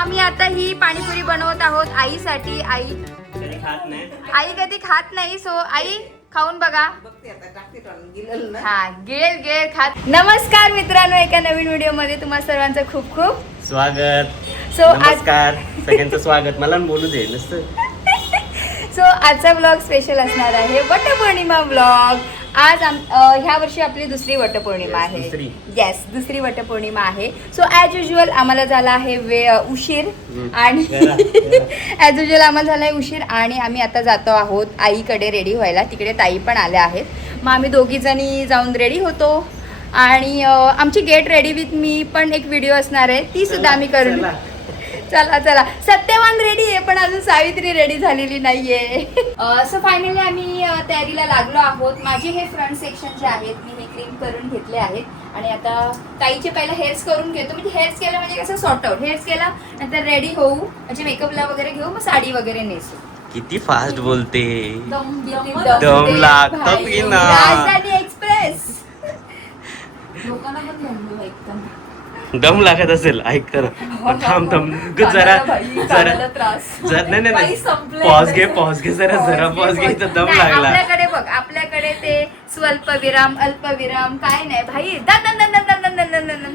आम्ही आता ही पाणीपुरी बनवत आहोत आईसाठी. आई कधी खात नाही, सो आई खाऊन बघा. हा, गिळेल खात. नमस्कार मित्रांनो, एका नवीन व्हिडिओ मध्ये तुम्हा सर्वांचं खूप खूप स्वागत. नमस्कार सगळ्यांचं स्वागत. मला बोलू दे नसतं. सो आजचा व्लॉग स्पेशल असणार आहे वटपौर्णिमा व्लॉग. आज ह्या वर्षी आपली दुसरी वटपौर्णिमा आहे. येस, दुसरी वटपौर्णिमा आहे. सो ॲज युजल आम्हाला झाला आहे उशीर आणि ॲज युजल आम्हाला झाला आहे उशीर आणि आम्ही आता जातो आहोत आईकडे रेडी व्हायला. तिकडे ताई पण आल्या आहेत. मग आम्ही दोघीजणी जाऊन रेडी होतो आणि आमची गेट रेडी विथ मी पण एक व्हिडिओ असणार आहे, ती सुद्धा आम्ही करू. चला सत्यवान रेडी आहे पण अजून सावित्री रेडी झालेली नाहीये. सो फायनली आम्ही तयारीला लागलो आहोत. माझे हे फ्रंट सेक्शन जे आहेत मी हे क्लीन करून घेतले आहेत आणि आता ताईचे पहिला हेअर्स करून घेतो. म्हणजे हेअर्स केला म्हणजे कसं सॉर्ट आउट. हेअर्स केला नंतर रेडी होऊ, म्हणजे मेकअपला वगैरे घेऊ, मग साडी वगैरे नेसू. किती फास्ट बोलते. दम लागतो की ना. राजधानी एक्सप्रेस लोकांना पण म्हणलो एकदम दम लागत असेल. ऐक तर थांब जरा नाही पॉज घे जरा पॉज घे. तर दम लागला. आपल्याकडे बघ, आपल्याकडे ते स्वल्प विराम अल्पविराम काय नाही भाई.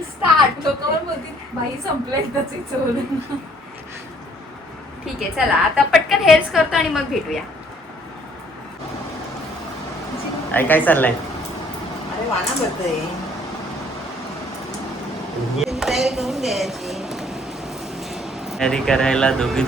स्टार्ट. लोकांवर बोलतील भाई संपलं एकदाच. ठीक आहे, चला आता पटकन हेअर्स करतो आणि मग भेटूया. काय चाललंय? अरे वाना बघतोय. तयारी करून द्यायची. तयारी करायला दोघी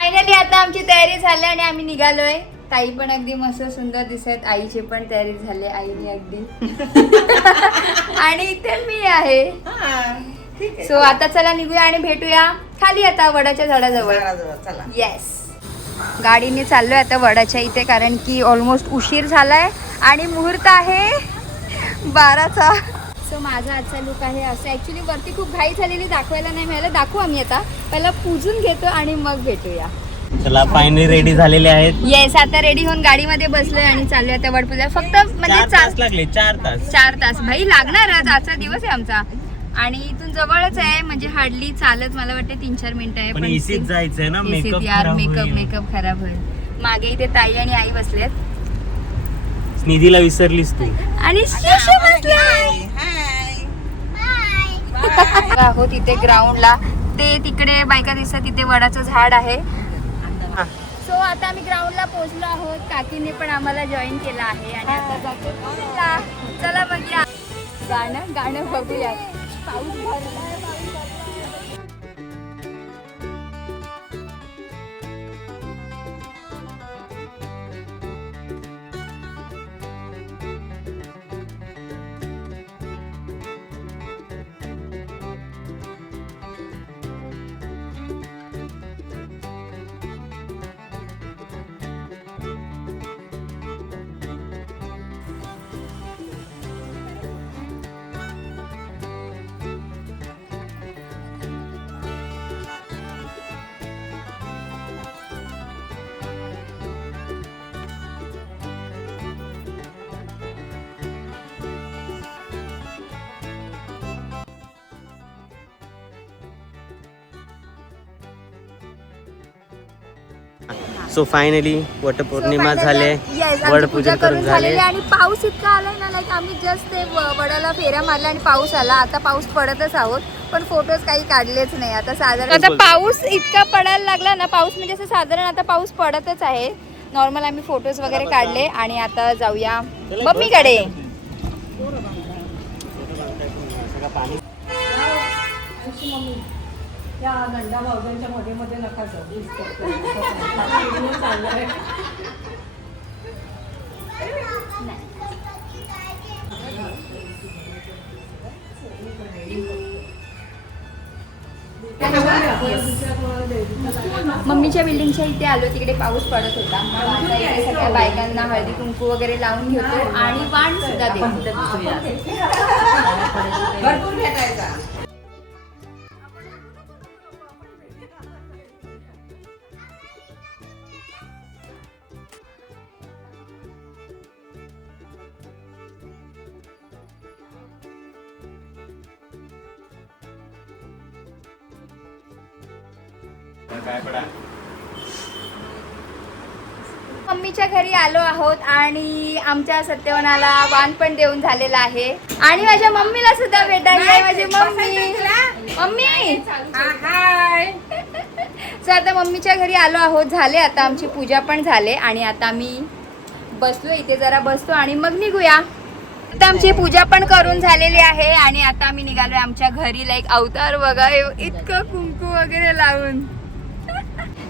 फायनली आता आमची तयारी झाली आणि आम्ही निघालोय. ताई पण अगदी मस्त सुंदर दिसत. आईची पण तयारी झाली, आईने अगदी आणि इथे मी आहे. सो आता चला निघूया आणि भेटूया खाली आता वडाच्या झाडाजवळ. येस, गाडीने चाललोय आता वडाच्या इथे कारण की ऑलमोस्ट उशीर झालाय आणि मुहूर्त आहे 12चा. सो माझा आजचा लुक आहे असं. ऍक्च्युली वरती खूप घाई झालेली, दाखवायला नाही मिळालं. दाखवू आम्ही आता. पहिला पूजून घेतो आणि मग भेटूया. चला फायनली रेडी झालेले आहेत. येस, आता रेडी होऊन गाडीमध्ये बसलोय आणि चाललोय आता वडपूजा. फक्त म्हणजे 4 तास लागले. 4 तास भाई लागणारच. आजचा दिवस आहे आमचा आणि इथून जवळच आहे, म्हणजे हार्डली चालत मला वाटते 3-4 मिनिटं आहे. पण इसीत जायचंय ना. मेकअप खराब होईल. मागे इथे ताई आणि आई बसलेत. निधीला विसरलीस तू. आणि आहोत इथे ग्राउंडला. ते तिकडे बायका दिसतात, तिथे वडाचं झाड आहे. सो आता आम्ही ग्राउंडला पोहोचलो आहोत. काकीने पण आम्हाला जॉईन केलं आहे आणि आता जातो पुण्याला. चला बघूया. गाणं बघूया. पाऊस भरला. सो फायनली वटपौर्णिमा झाले, वडपूजन करून झाले आणि पाऊस इतका आलाय ना. लाईक आम्ही जस्ट ते वडाला फेऱ्या मारल्या आणि पाऊस आला. आता पाऊस पडतच आहोत पण फोटोज काही काढलेच नाही. आता साधारण आता पाऊस इतका पडायला लागला ना. पाऊस म्हणजे असं साधारण आता पाऊस पडतच आहे. नॉर्मल आम्ही फोटोज वगैरे काढले आणि आता जाऊया मम्मीकडे. या गंडा भावजांच्या मध्ये नका जाऊ. मम्मीच्या बिल्डिंगच्या इथे आलो. तिकडे पाऊस पडत होता. मग इथे सगळ्या बायकांना हळदी कुंकू वगैरे लावून घेतो आणि वाण सुद्धा देतो. भरपूर भेटायचा. मम्मीच्या घरी आलो आहोत आणि आमच्या सत्यवनाला वाण पण देऊन झालेला आहे आणि माझ्या मम्मीला सुद्धा भेटायला आहे. माझी मम्मी हाय. सो आता मम्मीच्या घरी आलो आहोत. झाले आता आमची पूजा पण झाले आणि आता मी बसलो इथे, जरा बसतो आणि मग निघूया. आता आमची पूजा पण करून झालेली आहे आणि आता आम्ही निघालोय आमच्या घरी. लाईक अवतार बघा, इतकं कुंकू वगैरे लावून.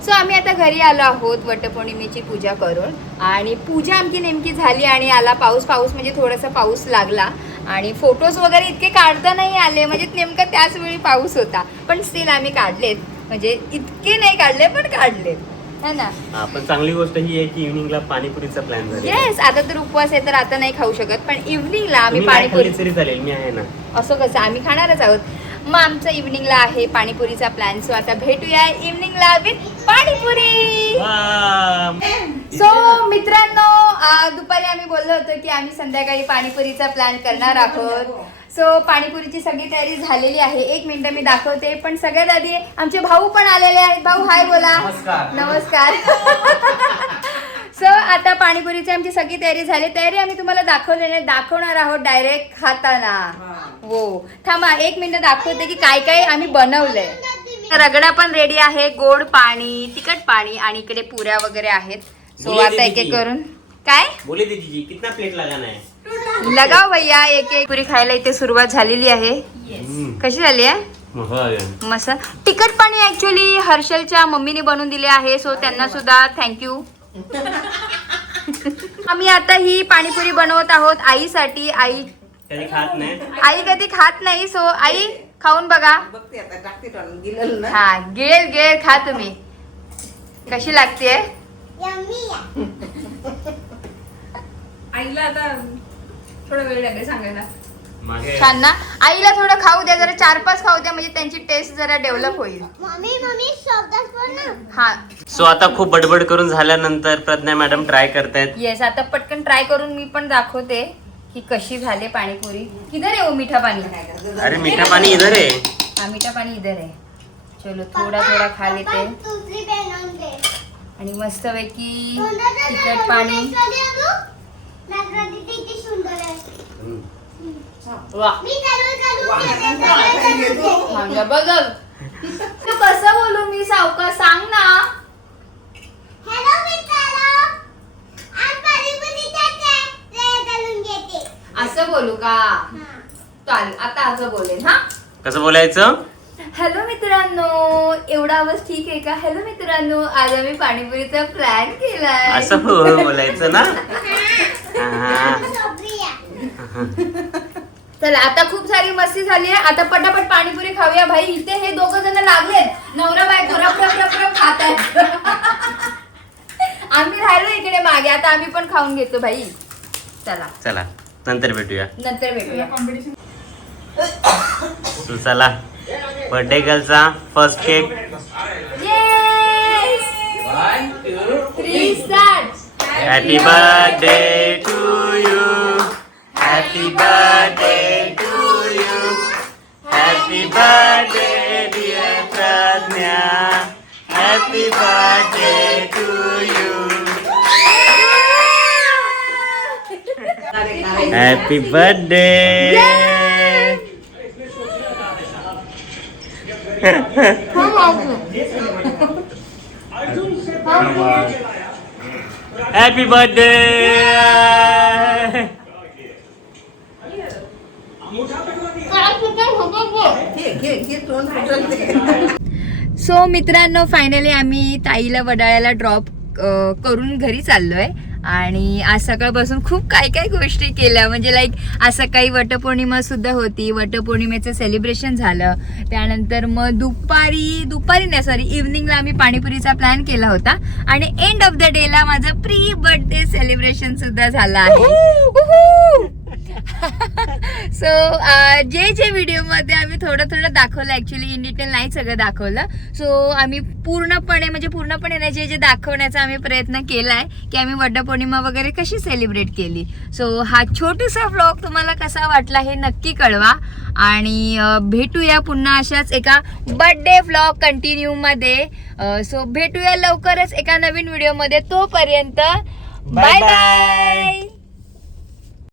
सो आम्ही आता घरी आलो आहोत वटपौर्णिमेची पूजा करून आणि पूजा आमची नेमकी झाली आणि आला पाऊस. म्हणजे थोडासा पाऊस लागला आणि फोटोज वगैरे इतके काढता नाही आले, म्हणजे नेमका त्याच वेळी पाऊस होता, पण स्टील आम्ही काढलेत. म्हणजे इतके नाही काढले पण काढलेत, है ना. पण चांगली गोष्ट ही आहे की इव्हनिंगला पाणीपुरीचा प्लॅन झाला. येस, आता तर उपवास आहे तर आता नाही खाऊ शकत, पण इव्हनिंगला आम्ही तुम्ही नाही पाणीपुरी. खाल्ली तरी चालेल, मी आहे ना. असं कसं, आम्ही खाणारच आहोत. मग आमचं इव्हनिंगला आहे पाणीपुरीचा प्लॅन. सो आता भेटूया इव्हनिंगला विथ पाणीपुरी. सो मित्रांनो, दुपारी आम्ही बोललो होतो की आम्ही संध्याकाळी पाणीपुरीचा प्लॅन करणार आहोत. सो पाणीपुरीची सगळी तयारी झालेली आहे. 1 मिनिट मी दाखवते, पण सगळ्यात आधी आमचे भाऊ पण आलेले आहेत. भाऊ हाय बोला. नमस्कार. सो आता पाणीपुरीची आमची सगळी तयारी झाली. तयारी आम्ही तुम्हाला दाखवणार आहोत डायरेक्ट खाताना. हो, थांबा 1 मिनिट दाखवते की काय काय आम्ही बनवलंय. रगडा पण रेडी आहे, गोड पाणी, तिखट पाणी आणि इकडे पुऱ्या वगैरे आहेत. सो आता एक एक करून काय बोले दीदी कितना प्लेट लगाना है? लगाव भैया. एक एक पुरी खायला इथे सुरुवात झालेली आहे. कशी झाली आहे? मस्त. तिखट पाणी ऍक्च्युली हर्षलच्या मम्मीने बनवून दिले आहे, सो त्यांना सुद्धा थँक्यू. आम्ही आता ही पाणीपुरी बनवत आहोत आईसाठी. आई कधी खात नाही. आई कधी खात नाही, सो आई खाऊन बघा. बघते आता, टाकते टाकून दिलेलं ना. हा, गिळेल खा तुम्ही. कशी लागते? आईला आता थोडा वेळ लागेल सांगायला. छान ना. आईला थोडं खाऊ द्या, जरा 4-5 खाऊ द्या, म्हणजे त्यांची टेस्ट जरा डेव्हलप होईल. हा. सो आता खूप बडबड करून झाल्यानंतर प्रज्ञा मॅडम ट्राय करतायत. येस, आता पटकन ट्राय करून मी पण दाखवते की कशी झाले पाणीपुरी. किधर आहे वो मीठा पाणी? अरे मीठा पाणी इधर आहे. हा, मीठा पाणी इधर आहे. चलो थोडा थोडा खा लेते आणि मस्त पैकी तिखट पाणी. बघ तू कसं बोलू मी, सावका सांग ना. असं बोलू का? चाल, आता असं बोलेन. हा, कसं बोलायचं? हॅलो मित्रांनो, एवढा आवाज ठीक आहे का? हॅलो मित्रांनो, आज आम्ही पाणीपुरीचा प्लॅन केलाय. असं बोलायचं ना. चला, आता खूप सारी मस्ती झाली आहे. आता पटापट पाणीपुरी खाऊया भाई. इथे हे 2 जण लागलेत, नवरा बायको रप रप रप रप खात आहेत. आम्ही राहिलो इकडे मागे, आता आम्ही पण खाऊन घेतो भाई. चला नंतर भेटूया. So, चला बर्थडे गर्लचा first cake. Yes, 3 start. Happy birthday to you. Happy birthday to you. Happy birthday dear Pragya. Happy birthday to you. Happy birthday. Happy birthday. So मित्रांनो, फायनली आम्ही ताईला वडाळ्याला ड्रॉप करून घरी चाललोय आणि आज सकाळपासून खूप काय काय गोष्टी केल्या. म्हणजे लाईक आज सकाळी वटपौर्णिमा सुद्धा होती, वटपौर्णिमेचं सेलिब्रेशन झालं. त्यानंतर मग दुपारी नाही सॉरी इव्हनिंगला आम्ही पाणीपुरीचा प्लॅन केला होता आणि एंड ऑफ द डेला माझं प्री बर्थडे सेलिब्रेशन सुद्धा झालं आहे. सो जे व्हिडिओमध्ये आम्ही थोडं दाखवलं, ऍक्च्युली इन डिटेल नाही सगळं दाखवलं. सो आम्ही पूर्णपणे ना जे दाखवण्याचा आम्ही प्रयत्न केलाय की आम्ही वटपौर्णिमा वगैरे कशी सेलिब्रेट केली. सो हा छोटूसा व्लॉग तुम्हाला कसा वाटला हे नक्की कळवा आणि भेटूया पुन्हा अशाच एका बर्थडे व्लॉग कंटिन्यू मध्ये. सो भेटूया लवकरच एका नवीन व्हिडिओ मध्ये. तोपर्यंत बाय बाय.